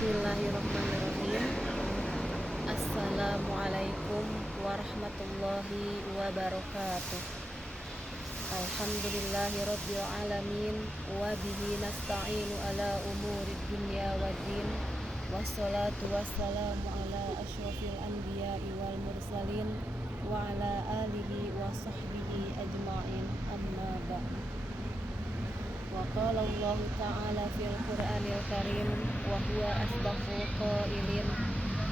Bismillahirrahmanirrahim. Assalamualaikum warahmatullahi wabarakatuh. Alhamdulillahirabbil alamin wa bihi nasta'inu ala umurid dunya waddin. Wassalatu wassalamu ala asyrafil anbiya'i wal mursalin wa ala alihi wa sahbihi ajma'in. Amma ba'd. Wa qala Allah ta'ala fil Qur'anil Karim wa huwa asdaqul qailin.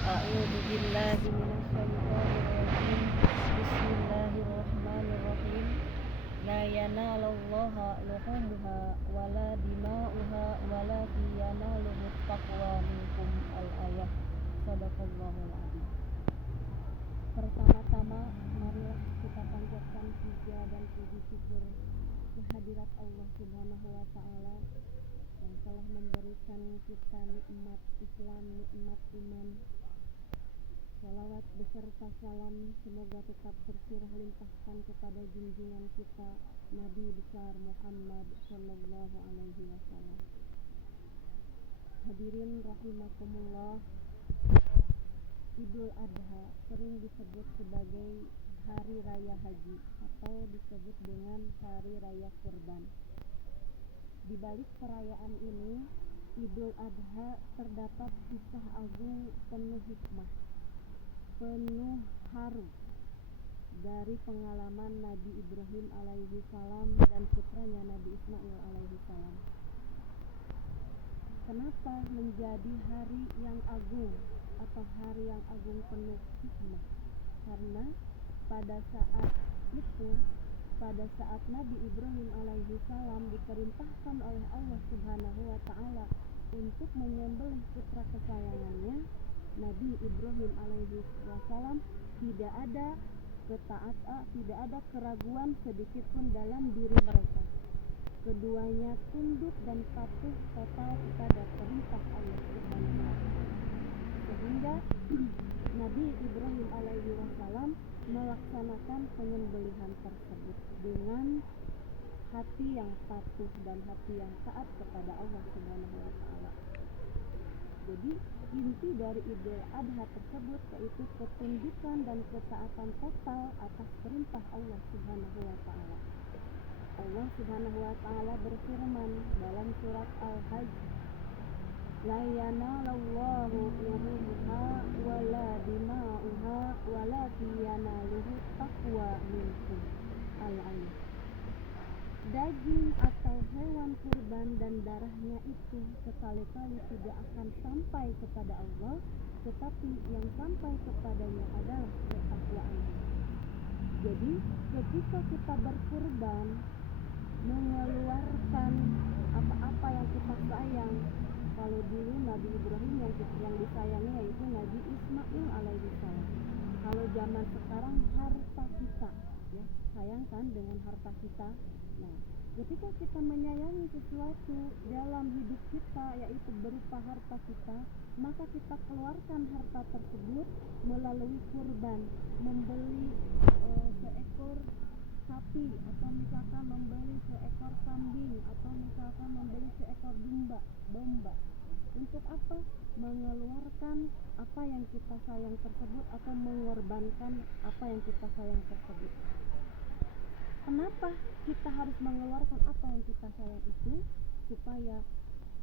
A'udzu billahi minasyaitonir rajim. Bismillahirrahmanirrahim. La yanalallaha luhumuha wala dima'uha walakin yanaluhut taqwa minkum. Al-ayah. Shadaqallahul adzim. Pertama-tama marilah kita panjatkan puja dan puji syukur kehadirat Allah Subhanahu wa Ta'ala yang telah memberikan kita nikmat Islam, nikmat iman. Salawat beserta salam semoga tetap tercurah limpahkan kepada junjungan kita Nabi besar Muhammad sallallahu alaihi wasallam. Hadirin rahimakumullah, Idul Adha sering disebut sebagai Hari Raya Haji atau disebut dengan Hari Raya Kurban. Di balik perayaan ini, Idul Adha, terdapat kisah agung penuh hikmah, penuh haru dari pengalaman Nabi Ibrahim alaihi salam dan putranya Nabi Ismail alaihi salam. Kenapa menjadi hari yang agung atau hari yang agung penuh hikmah? Karena pada saat Nabi Ibrahim alaihi salam diperintahkan oleh Allah Subhanahu wa Ta'ala untuk menyembelih putra kesayangannya, Nabi Ibrahim alaihi salam tidak ada keraguan sedikit pun dalam diri mereka. Keduanya tunduk dan patuh total kepada perintah Allah Subhanahu wa Ta'ala. Sehingga Nabi Ibrahim alaihi wasallam melaksanakan penyembelihan tersebut dengan hati yang patuh dan hati yang taat kepada Allah Subhanahu wa Ta'ala. Jadi inti dari Idul Adha tersebut yaitu ketundukan dan ketaatan total atas perintah Allah Subhanahu wa Ta'ala. Allah Subhanahu wa Ta'ala berfirman dalam surat Al-Hajj, La yanalallahu luhumuha wala dima'uha walakin yanaluhu taqwa minkum. Al-ayah. Daging atau hewan kurban dan darahnya itu sekali-kali tidak akan sampai kepada Allah, tetapi yang sampai kepadanya adalah ketakwaan. Jadi ketika kita berkurban, mengeluarkan apa-apa yang kita sayang. Kalau dulu Nabi Ibrahim yang disayangi yaitu Nabi Ismail alaihi salam. Kalau zaman sekarang harta kita, ya, sayangkan dengan harta kita. Nah, ketika kita menyayangi sesuatu dalam hidup kita yaitu berupa harta kita, maka kita keluarkan harta tersebut melalui kurban, membeli seekor sapi atau misalkan membeli seekor kambing atau misalkan membeli seekor domba. Untuk apa? Mengeluarkan apa yang kita sayang tersebut atau mengorbankan apa yang kita sayang tersebut. Kenapa kita harus mengeluarkan apa yang kita sayang itu? Supaya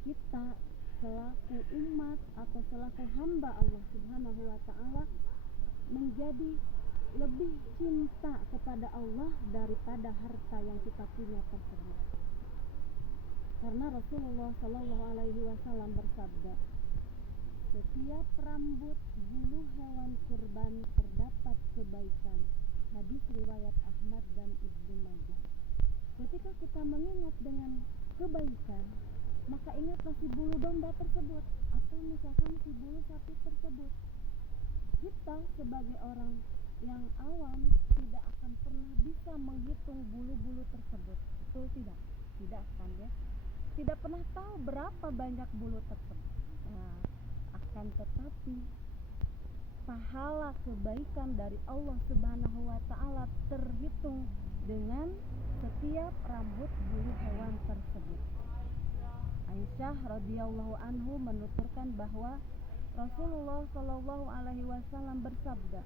kita selaku umat atau selaku hamba Allah Subhanahu wa Ta'ala menjadi lebih cinta kepada Allah daripada harta yang kita punya tersebut. Karena Rasulullah Shallallahu Alaihi Wasallam bersabda, setiap rambut bulu hewan kurban terdapat kebaikan. Hadis riwayat Ahmad dan Ibnu Majah. Ketika kita mengingat dengan kebaikan, maka ingatlah si bulu domba tersebut atau misalkan si bulu sapi tersebut. Kita sebagai orang yang awam tidak akan pernah bisa menghitung bulu-bulu tersebut. Betul tidak? Tidak akan, ya. Tidak pernah tahu berapa banyak bulu tersebut. Nah, akan tetapi pahala kebaikan dari Allah Subhanahu wa Ta'ala terhitung dengan setiap rambut bulu hewan tersebut. Aisyah radhiyallahu anhu menuturkan bahwa Rasulullah Shallallahu alaihi wasallam bersabda,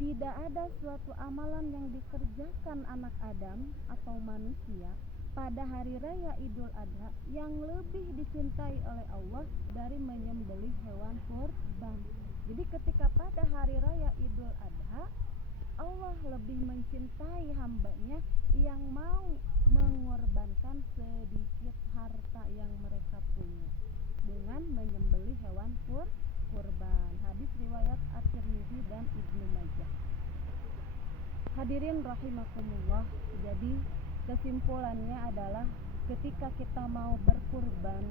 tidak ada suatu amalan yang dikerjakan anak Adam atau manusia pada hari raya Idul Adha yang lebih dicintai oleh Allah dari menyembelih hewan kurban. Jadi ketika pada hari raya Idul Adha, Allah lebih mencintai hambanya yang mau mengorbankan sedikit harta yang mereka punya dengan menyembelih hewan kurban. Hadis riwayat At-Tirmidzi dan Ibnu Majah. Hadirin rahimakumullah. Jadi kesimpulannya adalah ketika kita mau berkurban,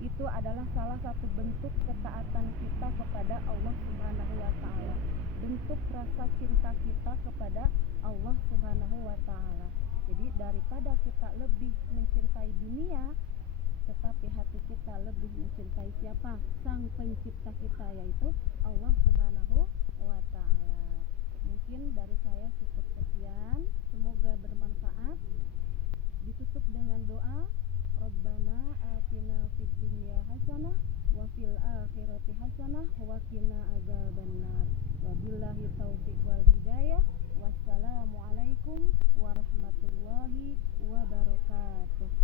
itu adalah salah satu bentuk ketaatan kita kepada Allah Subhanahu wa taala. Bentuk rasa cinta kita kepada Allah Subhanahu wa taala. Jadi daripada kita lebih mencintai dunia, tetapi hati kita lebih mencintai siapa? Sang pencipta kita, yaitu Allah Subhanahu wa taala. Mungkin dari saya cukup sekian. Semoga bermanfaat. Ditutup dengan doa, Rabbana atina fid dunya hasanah wa fil akhirati hasanah wa qina adzabannar. Wabillahi taufiq wal hidayah. Wassalamualaikum warahmatullahi wabarakatuh.